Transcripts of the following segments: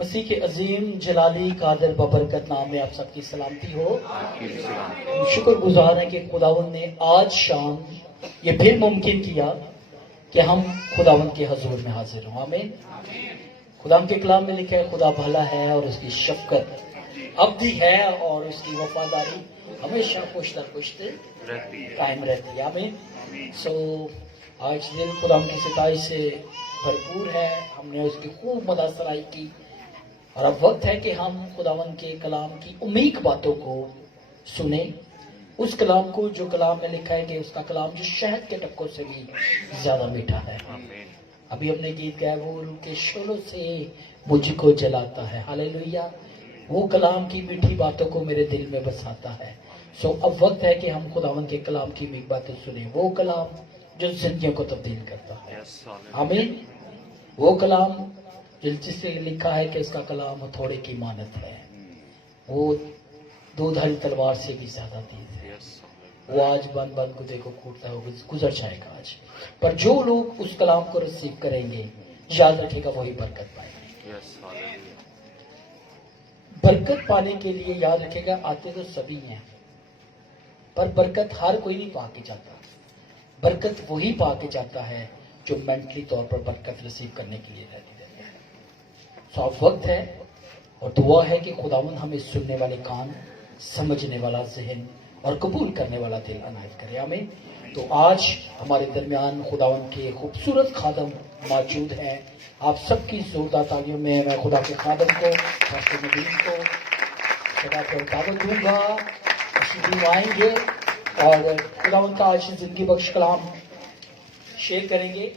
मसीह के अजीम जलाली कादिर बबरकत नाम में आप सबकी सलामती हो। शुक्रगुजार हैं कि खुदावंद ने आज शाम ये फिर मुमकिन किया कि हम खुदावंद के हजूर में हाजिर हों। आमीन। खुदावंद के कलाम में लिखा है खुदा भला है और उसकी शफकत अब्दी है और उसकी वफादारी हमेशा पुश्ता पुश्त कायम रहती है। आमीन। सो आज दिन खुदावंद की सिताइश से भरपूर है। हमने उसकी खूब मदद सराई की और अब वक्त है कि हम खुदावंद के कलाम की उम्मीद बातों को सुने, उस कलाम को जो कलाम में लिखा है कि उसका कलाम जो शहद के टपकों से भी ज्यादा मीठा है। अभी हमने गीत गाया वो रूह के शोलों से मुझको जलाता है। हालेलुया। वो कलाम की मीठी बातों को मेरे दिल में बसाता है। सो अब वक्त है कि हम खुदावंद के कलाम की उम्मीद बातें सुने, वो कलाम जो जिंदगियों को तब्दील करता है। आमीन। वो कलाम जिससे लिखा है कि इसका कलाम हथौड़े की मानत है, वो दूधारी तलवार से भी ज्यादा तेज है। वो आज बन बन गुदे को कूटता है, वो गुजर जाएगा आज, पर जो लोग उस कलाम को रिसीव करेंगे याद रखेगा वही बरकत पाएंगे। बरकत पाने के लिए याद रखेगा आते तो सभी हैं, पर बरकत हर कोई नहीं पा के जाता। बरकत वही पा के जाता है जो मेंटली तौर पर बरकत रिसीव करने के लिए रहती है। तो अब वक्त है और दुआ है कि खुदावंद हमें सुनने वाले कान, समझने वाला जहन और कबूल करने वाला दिल अनायत करे। आमीन। तो आज हमारे दरमियान खुदावंद के खूबसूरत खादम मौजूद हैं। आप सबकी जोरदार तालियों में मैं खुदा के खादम को, पास्टर नदीम को सदा पर दावत दूंगा। तशरीफ आएंगे और खुदावंद का आज जिंदगी बख्श कलाम शेयर करेंगे।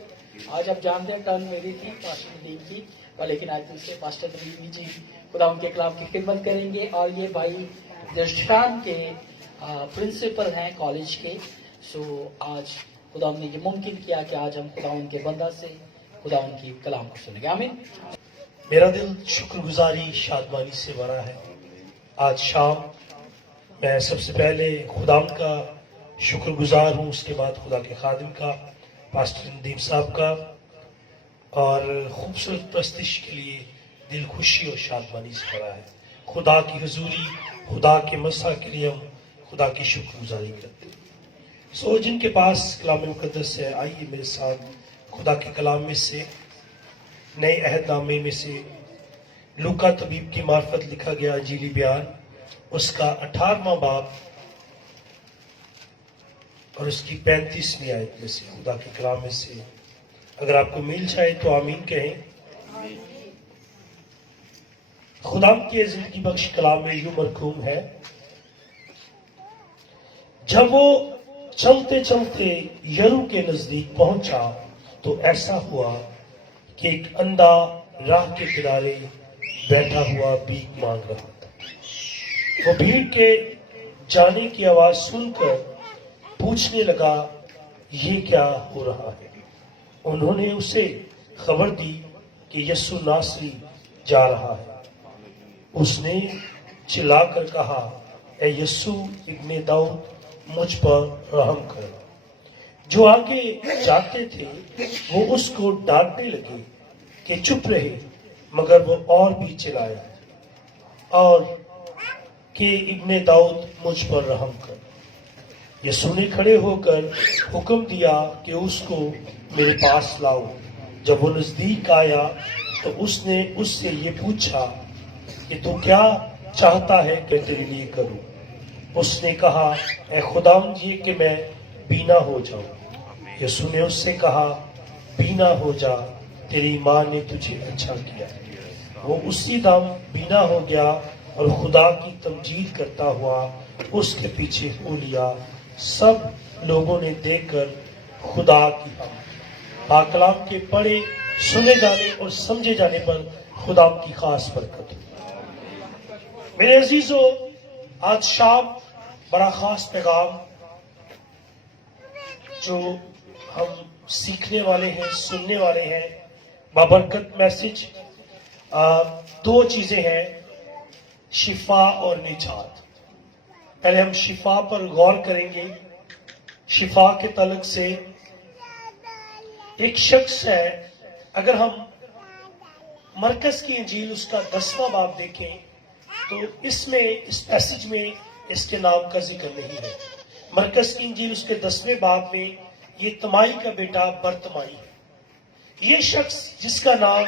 आज आप जानते हैं टर्न मेरी थी पास्टर नदीम की, लेकिन आज दूसरे पास्टर नदीम जी खुदा उनके कलाम की खिदमत करेंगे। और ये भाई जस्टान के प्रिंसिपल हैं कॉलेज के। सो आज खुदा ने ये मुमकिन किया कि आज हम खुदा उनके बंदा से खुदा उनकी कलाम को सुनेंगे। आमीन। मेरा दिल शुक्रगुजारी शादमानी से भरा है। आज शाम मैं सबसे पहले खुदा का शुक्रगुजार हूँ, उसके बाद खुदा के खादिम का, पास्टर नदीम साहब का, और खूबसूरत प्रस्तिश के लिए दिल खुशी और शादमानी से भरा है। खुदा की हुजूरी, खुदा के मसा के लिए हम खुदा की शुक्रगुजारी करते हैं। सो जिनके पास कलाम मुकद्दस है, आइए मेरे साथ खुदा के कलाम में से, नए अहदनामे में से लूका तबीब की मार्फत लिखा गया अंजीली बयान, उसका 18वां बाब और उसकी 35वीं आयत में से खुदा के कलाम में से अगर आपको मिल जाए तो आमीन कहें। खुदा की जिंदगी बख्श कलाम में यूं मरकूम है, जब वो चलते चलते यरू के नजदीक पहुंचा तो ऐसा हुआ कि एक अंधा राह के किनारे बैठा हुआ भीख मांग रहा था। वो भीड़ के जाने की आवाज सुनकर पूछने लगा, ये क्या हो रहा है? उन्होंने उसे खबर दी कि यस्सु नासरी जा रहा है। उसने चिल्लाकर कहा, ए यस्सु इब्ने दाऊद, मुझ पर रहम कर। जो आगे जाते थे वो उसको डांटने लगे कि चुप रहे, मगर वो और भी चिल्लाया और कि इब्ने दाऊद मुझ पर रहम कर। यीशु ने खड़े होकर हुक्म दिया कि उसको मेरे पास लाओ। जब वो नजदीक आया तो उसने उससे ये पूछा कि तू क्या चाहता है कि तेरे लिए करूं? उसने कहा, ऐ खुदावंद ये कि मैं बीना हो जाऊं। यीशु ने उससे कहा, बीना हो जा, तेरी मां ने तुझे अच्छा किया। वो उसी दम बीना हो गया और खुदा की तमजीद करता हुआ उसके पीछे हो लिया। सब लोगों ने देखकर खुदा की पाकलाम के पढ़े, सुने जाने और समझे जाने पर खुदा की खास बरकत। मेरे अजीजों, आज शाम बड़ा खास पैगाम जो हम सीखने वाले हैं, सुनने वाले हैं, बाबरकत मैसेज। दो चीजें हैं, शिफा और निजात। पहले हम शिफा पर गौर करेंगे। शिफा के तलक से एक शख्स है, अगर हम मरकज की इंजील उसका 10वां बाब देखें तो इसमें इस पैसेज में इसके नाम का जिक्र नहीं है। मरकज की इंजील उसके 10वें बाब में ये तमाई का बेटा बर्तमाई है। ये शख्स जिसका नाम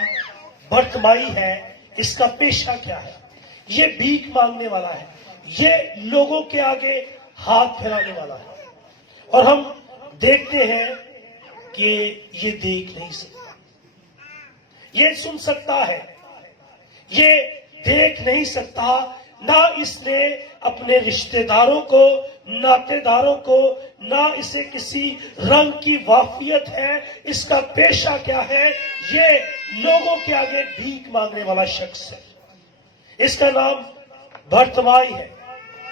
बर्तमाई है, इसका पेशा क्या है? ये भीख मांगने वाला है, ये लोगों के आगे हाथ फैलाने वाला है। और हम देखते हैं कि ये देख नहीं सकता, ये सुन सकता है, ये देख नहीं सकता। ना इसने अपने रिश्तेदारों को, नातेदारों को, ना इसे किसी रंग की वाफियत है। इसका पेशा क्या है? ये लोगों के आगे भीख मांगने वाला शख्स है। इसका नाम बर्तमाई है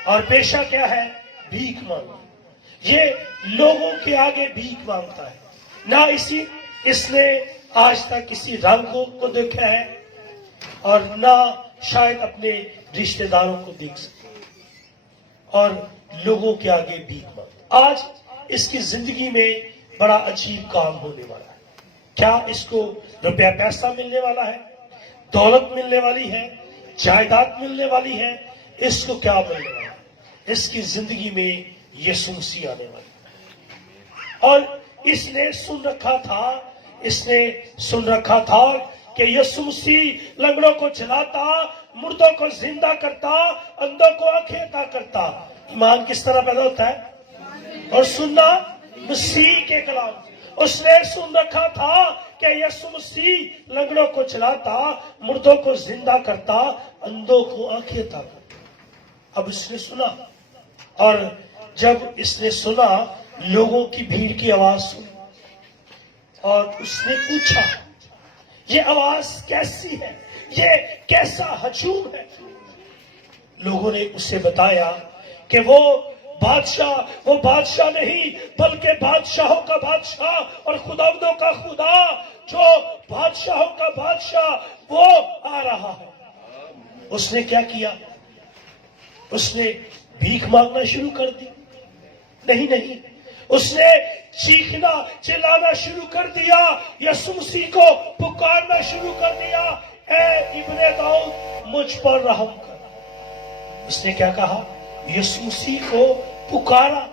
और पेशा क्या है? भीख मांगना। ये लोगों के आगे भीख मांगता है। ना इसने आज तक किसी रंग को देखा है और ना शायद अपने रिश्तेदारों को देख सके और लोगों के आगे भीख मांगता। आज इसकी जिंदगी में बड़ा अजीब काम होने वाला है। क्या इसको रुपया पैसा मिलने वाला है, दौलत मिलने वाली है, जायदाद मिलने वाली है? इसको क्या मिलने वाला है? इसकी जिंदगी में यीशु मसीह आने वाला है। और इसने सुन रखा था कि यीशु मसीह लंगड़ों को चलाता, मुर्दों को जिंदा करता, अंधों को आंखें अता करता। ईमान किस तरह पैदा होता है? और सुनना मसीह के कलाम। उसने सुन रखा था कि यीशु मसीह लंगड़ों को चलाता, मुर्दों को जिंदा करता, अंधों को आंखें अता करता। अब इसने सुना, और जब इसने सुना, लोगों की भीड़ की आवाज सुनी और उसने पूछा, ये आवाज कैसी है? ये कैसा हजूम है? लोगों ने उसे बताया कि वो बादशाह नहीं, बल्कि बादशाहों का बादशाह और खुदावंदों का खुदा, जो बादशाहों का बादशाह, वो आ रहा है। उसने क्या किया? उसने भीख मांगना शुरू कर दी? नहीं, उसने चीखना चिल्लाना शुरू कर दिया, यीशु मसीह को पुकारना शुरू कर दिया, ए इब्ने दाऊद मुझ पर रहम कर। उसने क्या कहा? यीशु मसीह को पुकारा।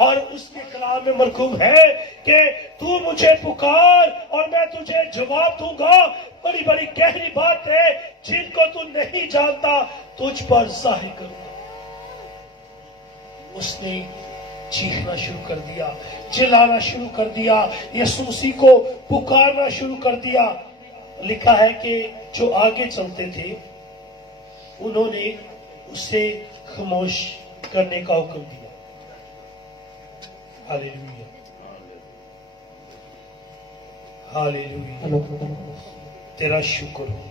और उसके कलाम में मरकूब है कि तू मुझे पुकार और मैं तुझे जवाब दूंगा। बड़ी बड़ी गहरी बात है, जिनको तू नहीं जानता तुझ पर जाहिर करूंगा। उसने चीखना शुरू कर दिया, चिल्लाना शुरू कर दिया, यीशु मसीह को पुकारना शुरू कर दिया। लिखा है कि जो आगे चलते थे उन्होंने उसे खामोश करने का हुक्म दिया। हालेलुया, हालेलुया, तेरा शुक्र हो।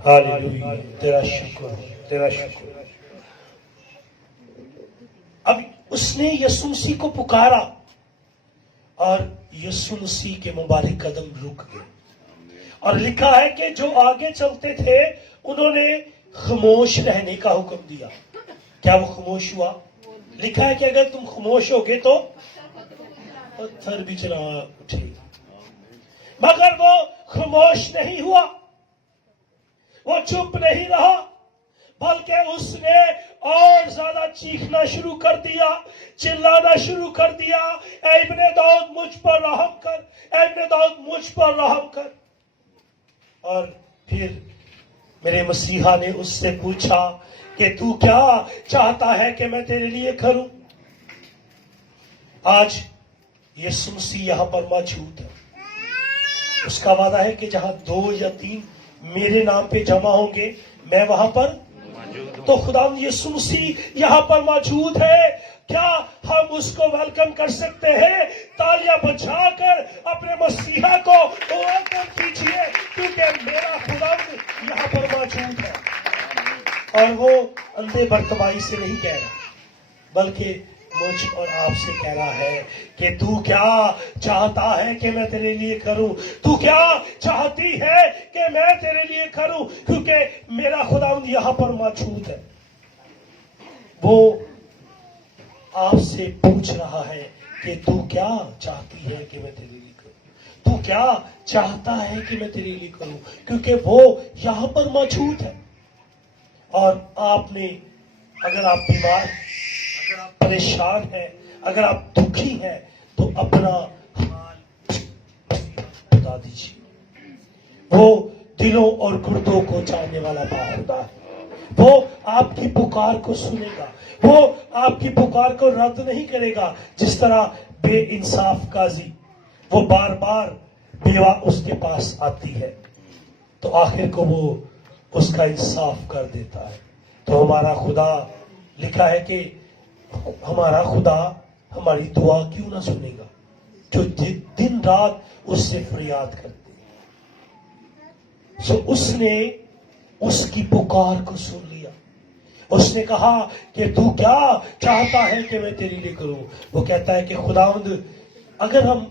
हालेलुया, तेरा शुक्र, तेरा शुक्र। अब उसने यीशु मसीह को पुकारा और यीशु मसीह के मुबारक कदम रुक गए। और लिखा है कि जो आगे चलते थे उन्होंने खामोश रहने का हुक्म दिया। क्या वो खामोश हुआ? लिखा है कि अगर तुम खामोश होगे तो पत्थर भी चला उठेगा। मगर वो खामोश नहीं हुआ, वो चुप नहीं रहा, बल्कि उसने और ज्यादा चीखना शुरू कर दिया, चिल्लाना शुरू कर दिया, ऐ इब्ने दाऊद मुझ पर रहम कर, ऐ इब्ने दाऊद मुझ पर रहम कर। और फिर मेरे मसीहा ने उससे पूछा कि तू क्या चाहता है कि मैं तेरे लिए करूं? आज यीशु मसीह यहां पर मौजूद है। उसका वादा है कि जहां 2 या 3 मेरे नाम पे जमा होंगे, मैं वहां पर। तो खुदा यीशु मसीह यहां पर मौजूद है। क्या हम उसको वेलकम कर सकते हैं? तालियां बजाकर अपने मसीहा को वेलकम कीजिए, क्योंकि मेरा खुदा यहां पर मौजूद है। और वो अंधे बर्तमाई से नहीं कह रहा, बल्कि मुझ और आपसे कह रहा है कि तू क्या चाहता है कि मैं तेरे लिए करूं? तू क्या चाहती है कि मैं तेरे लिए करूं? क्योंकि मेरा खुदावंद यहां पर मौजूद है। वो آپ سے پوچھ رہا ہے کہ تو کیا چاہتی ہے کہ میں تیرے لیے کروں, تو کیا چاہتا ہے کہ میں تیرے لیے کروں, کیونکہ وہ یہاں پر موجود ہے. اور آپ نے, اگر آپ بیمار ہیں, اگر آپ پریشان ہیں, اگر آپ دکھی ہیں, تو اپنا حال بتا دیجیے. وہ دلوں اور گردوں کو جاننے والا باخدا ہے. وہ آپ کی پکار کو سنے گا, وہ آپ کی پکار کو رد نہیں کرے گا. جس طرح بے انصاف قاضی, وہ بار بار بیوہ اس کے پاس آتی ہے تو آخر کو وہ اس کا انصاف کر دیتا ہے. تو ہمارا خدا, لکھا ہے کہ ہمارا خدا ہماری دعا کیوں نہ سنے گا جو دن رات اس سے فریاد کرتے ہیں. سو اس نے اس کی پکار کو سن لیا. اس نے کہا کہ تو کیا چاہتا ہے کہ میں تیرے لیے کروں. وہ کہتا ہے کہ خداوند, اگر ہم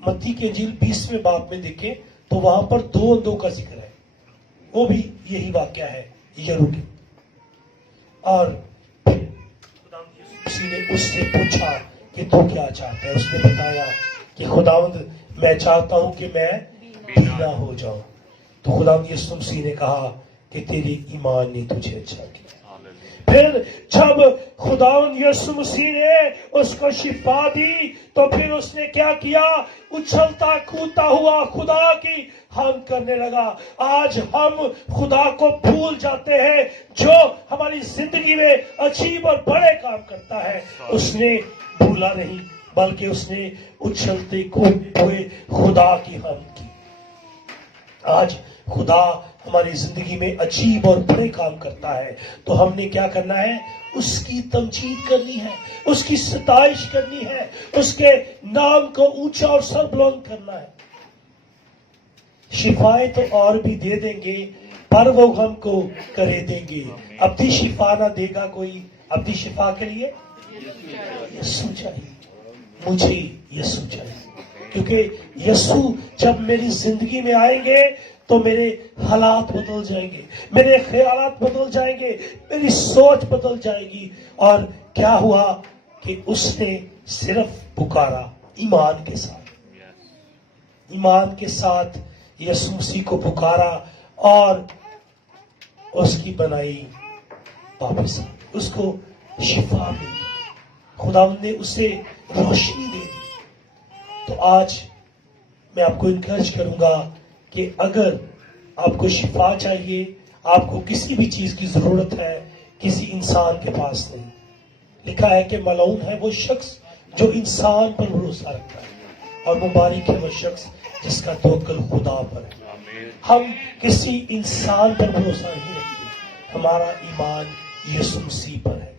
متی کے انجیل 20ویں باب میں دیکھیں تو وہاں پر دو اندوں کا ذکر ہے, وہ بھی یہی واقعہ ہے یرو کی. اور خداوند یسوع مسیح نے اس سے پوچھا کہ تو کیا چاہتا ہے. اس نے بتایا کہ خداوند میں چاہتا ہوں کہ میں بینا ہو جاؤں. تو خداوند یسوع مسیح نے کہا کہ تیری ایمان نے تجھے اچھا کیا. پھر جب خداوند یسوع مسیح نے اس کو شفا دی تو پھر اس نے کیا کیا, اچھلتا کودتا ہوا خدا کی حمد کرنے لگا. آج ہم خدا کو بھول جاتے ہیں جو ہماری زندگی میں عجیب اور بڑے کام کرتا ہے. اس نے بھولا نہیں, بلکہ اس نے اچھلتے کودتے ہوئے خدا کی حمد کی. آج خدا ہماری زندگی میں عجیب اور بڑے کام کرتا ہے تو ہم نے کیا کرنا ہے, اس کی تمجید کرنی ہے, اس کی ستائش کرنی ہے, اس کے نام کو اونچا اور سر بلند کرنا ہے. شفائیں تو اور بھی دے دیں گے پر وہ غم کو کرے دیں گے. ابدی شفا نہ دے گا کوئی. ابدی شفا کے لیے یسوع چاہیے, مجھے یسوع چاہیے. کیونکہ یسوع جب میری زندگی میں آئیں گے تو میرے حالات بدل جائیں گے, میرے خیالات بدل جائیں گے, میری سوچ بدل جائے گی. اور کیا ہوا کہ اس نے صرف پکارا ایمان کے ساتھ, ایمان کے ساتھ یسوع مسیح کو پکارا اور اس کی بنائی واپس آئی, اس کو شفا ملی, خداوند نے اسے روشنی دے دی. تو آج میں آپ کو انکریج کروں گا کہ اگر آپ کو شفا چاہیے, آپ کو کسی بھی چیز کی ضرورت ہے, کسی انسان کے پاس نہیں. لکھا ہے کہ ملعون ہے وہ شخص جو انسان پر بھروسہ رکھتا ہے اور مبارک ہے وہ شخص جس کا توکل خدا پر ہے. ہم کسی انسان پر بھروسہ نہیں رکھتے, ہمارا ایمان یسوع مسیح پر ہے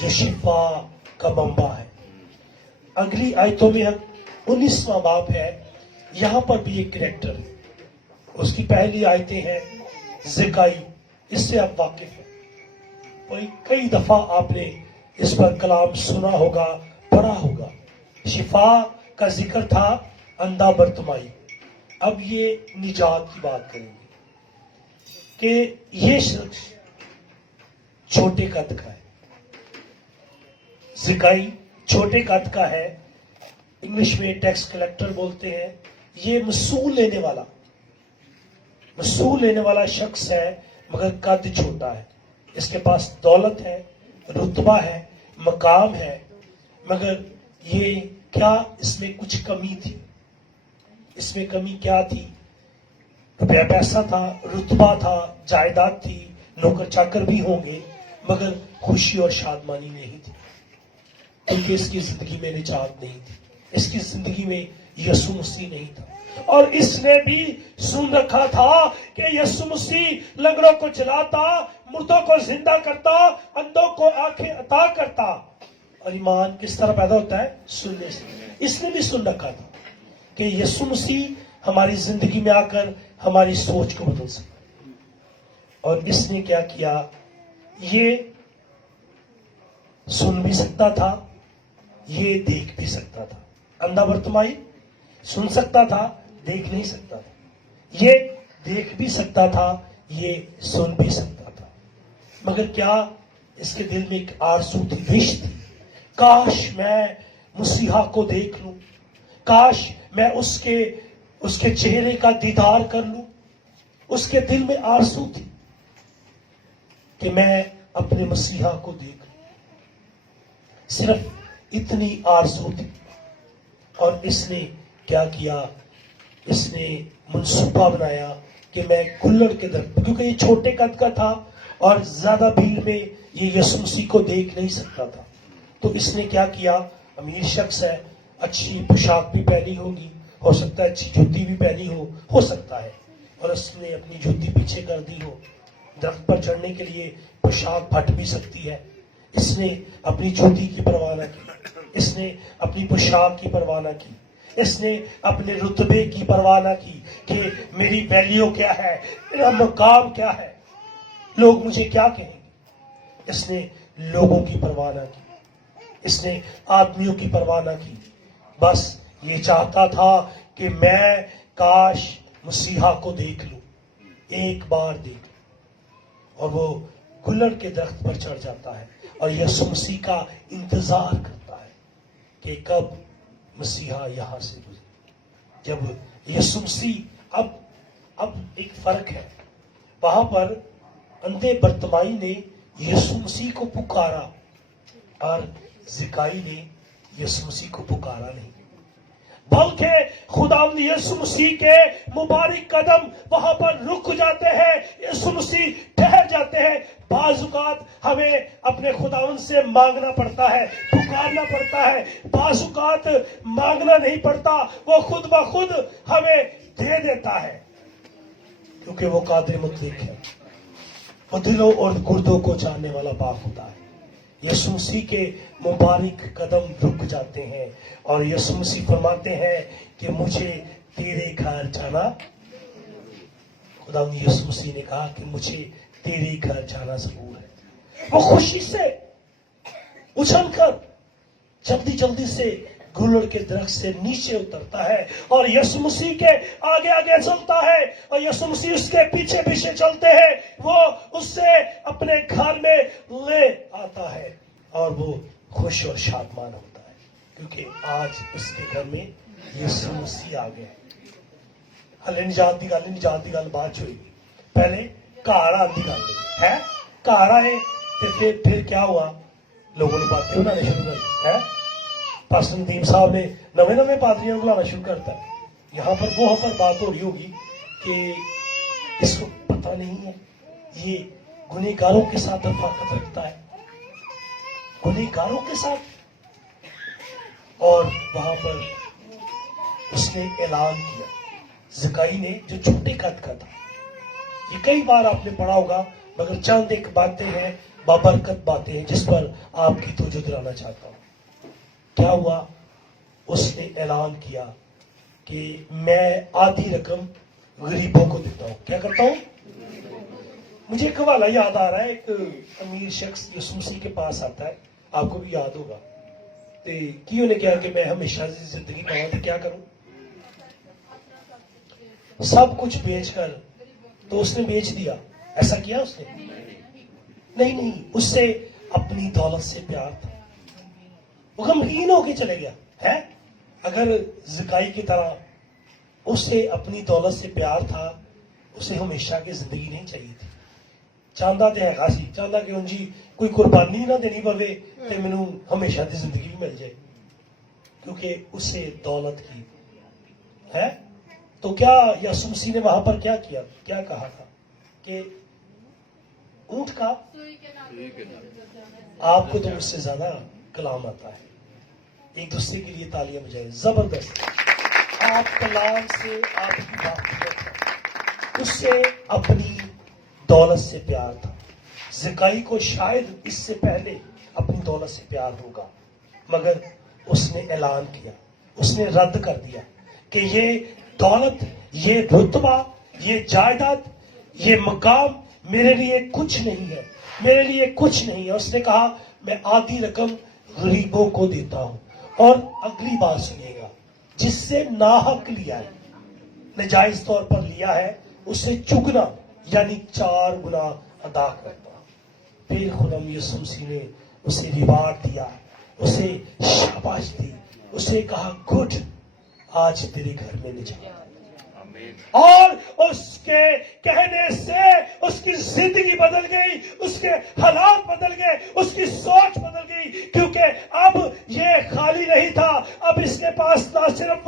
جو شفا کا منبع ہے. اگلی آیتوں میں 19واں باب ہے, یہاں پر بھی ایک کریکٹر ہے. اس کی پہلی آیتیں ہیں زکائی, اس سے آپ واقف ہیں, کئی دفعہ آپ نے اس پر کلام سنا ہوگا, پڑھا ہوگا. شفا کا ذکر تھا اندھا برتمائی. اب یہ نجات کی بات کریں گے کہ یہ شخص چھوٹے قد کا ہے. زکائی چھوٹے قد کا ہے, انگلش میں ٹیکس کلیکٹر بولتے ہیں. یہ مسول لینے والا شخص ہے مگر قد چھوٹا ہے. اس کے پاس دولت ہے, رتبہ ہے, مقام ہے, مگر یہ کیا اس میں کچھ کمی تھی. اس میں کمی کیا تھی؟ روپیہ پیسہ تھا, رتبہ تھا, جائیداد تھی, نوکر چاکر بھی ہوں گے, مگر خوشی اور شادمانی نہیں تھی, کیونکہ اس کی زندگی میں نجات نہیں تھی, اس کی زندگی میں یسوع مسیح نہیں تھا. اور اس نے بھی سن رکھا تھا کہ یسوع مسیح لنگڑوں کو چلاتا, مردوں کو زندہ کرتا, اندھوں کو آنکھیں عطا کرتا. اور ایمان کس طرح پیدا ہوتا ہے؟ سننے سے. اس نے بھی سن رکھا تھا کہ یسوع مسیح ہماری زندگی میں آ کر ہماری سوچ کو بدل سکتا. اور اس نے کیا کیا, یہ سن بھی سکتا تھا, یہ دیکھ بھی سکتا تھا. اندھا برتمائی سن سکتا تھا, دیکھ نہیں سکتا تھا. یہ دیکھ بھی سکتا تھا, یہ سن بھی سکتا تھا. مگر کیا اس کے دل میں ایک آرزو تھی, وش تھی, काश मैं मसीहा को देख लूं, काश मैं उसके चेहरे का दीदार कर लूं। उसके दिल में आरज़ू थी कि मैं अपने मसीहा को देख लूं, सिर्फ इतनी आरज़ू थी। और इसने क्या किया, इसने मंसूबा बनाया कि मैं गुल्लड़ के दरख्त, क्योंकि ये छोटे कद का था और ज्यादा भीड़ में ये यीशु मसीह को देख नहीं सकता था, तो इसने क्या किया, अमीर शख्स है, अच्छी पोशाक भी पहनी होगी, हो सकता है अच्छी जूती भी पहनी हो सकता है, और उसने अपनी जूती पीछे कर दी हो। दरख्त पर चढ़ने के लिए पोशाक फट भी सकती है। इसने अपनी जूती की परवाह न की, इसने अपनी पोशाक की परवाह न की, इसने अपने रुतबे की परवाह न की कि मेरी वैल्यू क्या है, मेरा मकाम क्या है, लोग मुझे क्या कहेंगे। इसने लोगों की परवाह न की, इसने आदमियों की परवाह न की। बस ये चाहता था कि मैं काश मसीहा को देख लूं, एक बार देख लूं। और वो गुल्लड़ के दरख्त पर चढ़ जाता है और यीशु मसीह का इंतजार करता है कि कब मसीहा यहां से गुजरे। जब यीशु मसीह, अब एक फर्क है, वहां पर अंधे बर्तमाई ने यीशु मसीह को पुकारा और ज़काई ने यीशु मसीह को पुकारा नहीं, बल्कि खुदावंद यीशु मसीह के मुबारक कदम वहां पर रुक जाते हैं, यीशु मसीह ठहर जाते हैं। बाजुकात हमें अपने खुदावंद से मांगना पड़ता है, पुकारना पड़ता है, बाजुकात मांगना नहीं पड़ता, वो खुद ब खुद हमें दे देता है, क्योंकि वो कादिर मुतलक है, वो दिलों और गुर्दों को जानने वाला बाखुदा है। यीशु मसीह के मुबारक कदम रुक जाते हैं और यीशु मसीह फरमाते हैं कि मुझे तेरे घर जाना, खुदावंद यीशु मसीह ने कहा कि मुझे तेरे घर जाना जरूर है। वो खुशी से उछलकर जल्दी जल्दी से गुल्लड़ के दरख्त से नीचे उतरता है और यीशु मसीह के आगे आगे चलता है और यीशु मसीह उसके पीछे पीछे चलते हैं। वो उससे अपने घर में ले आता है और वो खुश और शादमान होता है, क्योंकि आज उसके घर में यीशु मसीह आ गए। हले निजात दी गल बाद च हुई, पहले घर आने की गल है, घर आए तो फिर क्या हुआ, लोगों ने बातें बनाने शुरू कर है। पास्टर नदीम साहब ने नवे नवे पादरियों बुलाना शुरू करता है। यहाँ पर वहां पर बात हो रही होगी कि इसको पता नहीं है, ये गुनहगारों के साथ रफाकत रखता है, गुनहगारों के साथ। और वहां पर उसने ऐलान किया, ज़काई ने, जो छोटे कद का था, ये कई बार आपने पढ़ा होगा, मगर चंद एक बातें हैं, बाबरकत बातें हैं, जिस पर आपकी तवज्जो दिलाना चाहता हूं। क्या हुआ, उसने ऐलान किया कि मैं आधी रकम गरीबों को देता हूं। क्या करता हूं? मुझे एक हवाला याद आ रहा है, एक अमीर शख्स यीशु मसीह के पास आता है, आपको भी याद होगा, कि उन्हें क्या कि मैं हमेशा जिंदगी पाऊं तो क्या करूं, सब कुछ बेचकर, तो उसने बेच दिया। ऐसा किया उसने? नहीं, उससे अपनी दौलत से प्यार था, वो गमगीन होके चले गया है। अगर ज़काई की तरह उसे अपनी दौलत से प्यार था, उसे हमेशा की जिंदगी नहीं चाहिए थी, चाहता तो हैगा सी, चाहता कि उनकी कोई कुर्बानी ना देनी पवे तो मैनू हमेशा की जिंदगी भी मिल जाए, क्योंकि उसे दौलत की है। तो क्या यीशु मसीह ने वहां पर क्या किया, क्या कहा था कि ऊंट का, आपको तो मुझसे ज्यादा कलाम आता है, एक दूसरे के लिए तालियां बजाएं, जबरदस्त। आप कलाम से आपकी बात, उससे अपनी दौलत से प्यार था। ज़काई को शायद इससे पहले अपनी दौलत से प्यार होगा, मगर उसने ऐलान किया, उसने रद्द कर दिया कि ये दौलत, ये रुतबा, ये जायदाद, ये मकाम मेरे लिए कुछ नहीं है, मेरे लिए कुछ नहीं है। उसने कहा मैं आधी रकम गरीबों को देता हूं। और अगली बात सुनिएगा, जिससे नाहक लिया है, नाजायज तौर पर लिया है, उससे चुगना यानी 4 गुना अदा करता। फिर खुदा यीशु मसीह ने उसे रिवार्ड दिया, اسے शाबाश दी, उसे कहा गुड, आज तेरे घर में निजात. और उसके कहने से उसकी जिंदगी बदल गई, उसके हालात बदल गए, उसकी सोच बदल गई, क्योंकि अब ये खाली नहीं था. अब इसके पास ना सिर्फ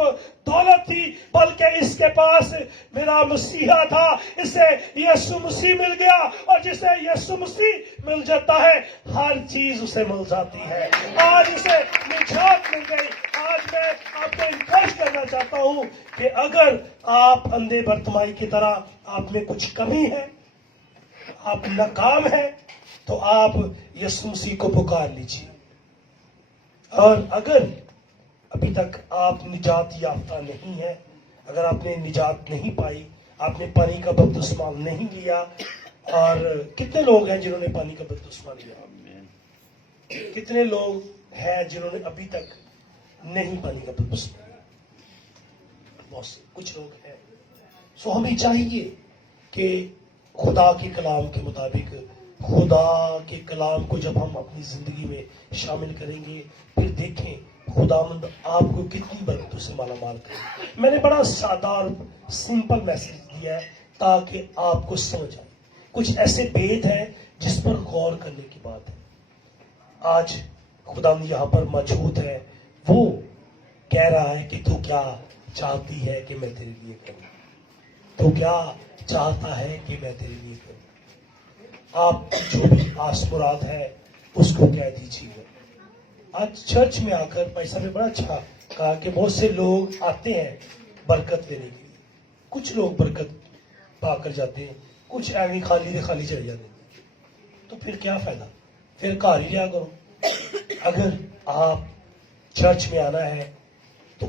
दौलत थी, बल्कि इसके पास मेरा मसीहा था. इसे यीशु मसीह मिल गया, और जिसे यीशु मसीह मिल जाता है हर चीज उसे मिल जाती है. आज उसे निजात मिल गई. आज मैं आपको इनकरेज करना चाहता हूं कि अगर आप अंधे बर्तमाई की तरह आप में कुछ कमी है, आप नाकाम है, तो आप यीशु मसीह को पुकार लीजिए. और अगर अभी तक आप निजात याफ्ता नहीं है, अगर आपने निजात नहीं पाई, आपने पानी का बपतिस्मा नहीं लिया, और कितने लोग हैं जिन्होंने पानी का बपतिस्मा लिया? कितने लोग हैं जिन्होंने अभी तक नहीं पानी का बपतिस्मा लिया? बहुत से, कुछ लोग हैं. सो हमें चाहिए कि खुदा के कलाम के मुताबिक, खुदा के कलाम को जब हम अपनी जिंदगी में शामिल करेंगे, फिर देखें खुदावंद आपको कितनी बरकतों से मालामाल करे. मैंने बड़ा सादा और सिंपल मैसेज दिया है ताकि आपको समझ आए. कुछ ऐसे भेद हैं जिस पर गौर करने की बात है. आज खुदावंद यहाँ पर मौजूद है, वो कह रहा है कि तू क्या चाहती है कि मैं तेरे लिए करूं, तो क्या चाहता है कि मैं तेरे लिए करूं. आप जो भी आस मुराद है उसको कह दीजिए. आज चर्च में आकर भाई साहब ने बड़ा अच्छा कहा कि बहुत से लोग आते हैं बरकत लेने के लिए. कुछ लोग बरकत पाकर जाते हैं, कुछ ऐसी खाली से खाली चले जाते हैं. तो फिर क्या फायदा, फिर घर ही लिया करो. अगर आप चर्च में आना है तो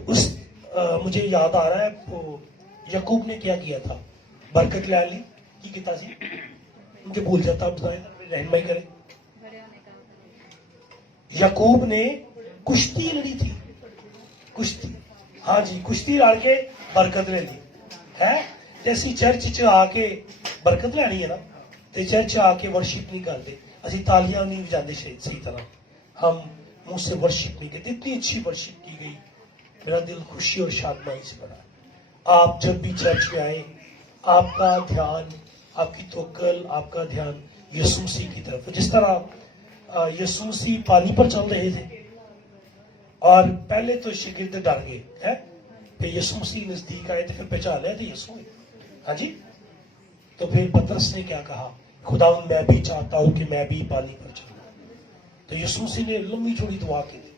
मुझे याद आ रहा है वो यकूब ने क्या किया था, बरकत ले ली की किता सी, मुझे भूल जाता, आप बताएं, रहनुमाई करें. यकूब ने कुश्ती लड़ी थी, कुश्ती, हाँ जी, कुश्ती लड़ के बरकत ले ली है. जैसी चर्च च आके बरकत लैनी है ना, तो चर्च आके वर्शिप नहीं करते, असि तालियां नहीं बजाते सही तरह, हम मुंह से वर्शिप नहीं करते. इतनी अच्छी वर्शिप की गई, मेरा दिल खुशी और शादमाई से भरा. आप जब भी चर्च में आए, आपका ध्यान, आपकी तवक्कुल, आपका ध्यान यीशु मसीह की तरफ. जिस तरह यीशु मसीह पानी पर चल रहे थे, और पहले तो शागिर्द डर गए हैं, फिर यीशु मसीह नजदीक आए तो फिर पहचान लिया थे यीशु है. हाँ जी. तो फिर पतरस ने क्या कहा, खुदावंद मैं भी चाहता हूं कि मैं भी पानी पर चलूं. तो यीशु मसीह ने लंबी चौड़ी दुआ की थी,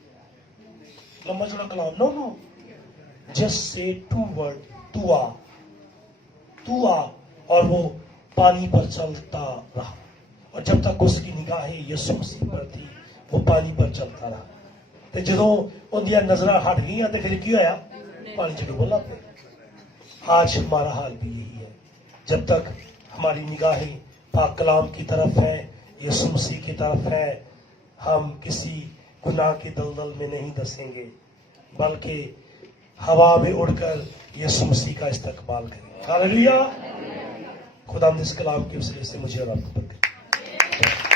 लंबा चौड़ा कलाम. No no, just say 2 word, तू आ, तू आ. और वो पानी पर चलता रहा, और जब तक उसकी निगाहें यीशु मसीह पर थी वो पानी पर चलता रहा. तो जदों उनकी नजर हट गई तो फिर की होया, पानी च डुबन लग पे. आज हमारा हाल भी यही है. जब तक हमारी निगाहें पाक कलाम की तरफ है, यीशु मसीह की तरफ है, हम किसी गुनाह के दलदल में नहीं धंसेंगे, बल्कि हवा में उड़कर यीशु मसीह का इस्तकबाल करेंगे. हालेलुया. खुदा इस कलाम के वसीले से मुझे और आपको बरकत